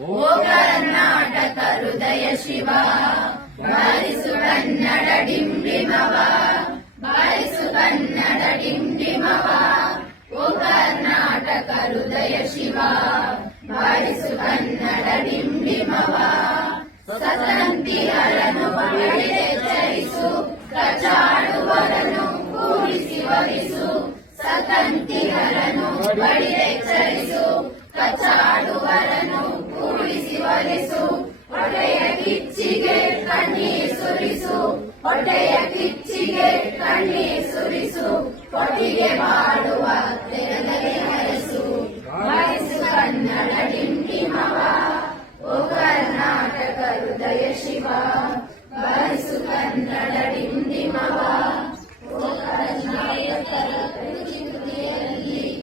ಮೂಗರನ್ನ ಅಟಕ ಹೃದಯ ಶಿವ ಬಾರಿಸು ಕನ್ನಡ ಡಿಂಡಿಮವ ಬಾರಿಸು ಕನ್ನಡ ಡಿಂಡಿಮವ ಓ ಕರ್ನಾಟಕ ಹೃದಯ ಶಿವ ಬಾರಿಸು ಕನ್ನಡ ಡಿಂಡಿಮವ ಸತಂತಿಯರನು ಎಚ್ಚರಿಸು ಕಚಾಡುವರನು ಕೂಡಿಸಿ ವರಿಸು ಸತಂತಿಯರನು ಬಳಿ ಕಣ್ಣಿ ಸುರಿಸು, ಹೊಟ್ಟೆಯ ಕಿಚ್ಚಿಗೆ ಕಣ್ಣಿ ಸುರಿಸು ಕೊಟ್ಟಿಗೆ ಮಾಡುವ ತೆರದಲ್ಲಿ ಹರಸು. ಮೈಸು ಕನ್ನಡ ಡಿಂಟಿಮವ ಓ ಕರ್ನಾಟಕ ಹೃದಯ ಶಿವ. ಮೈಸು ಕನ್ನಡ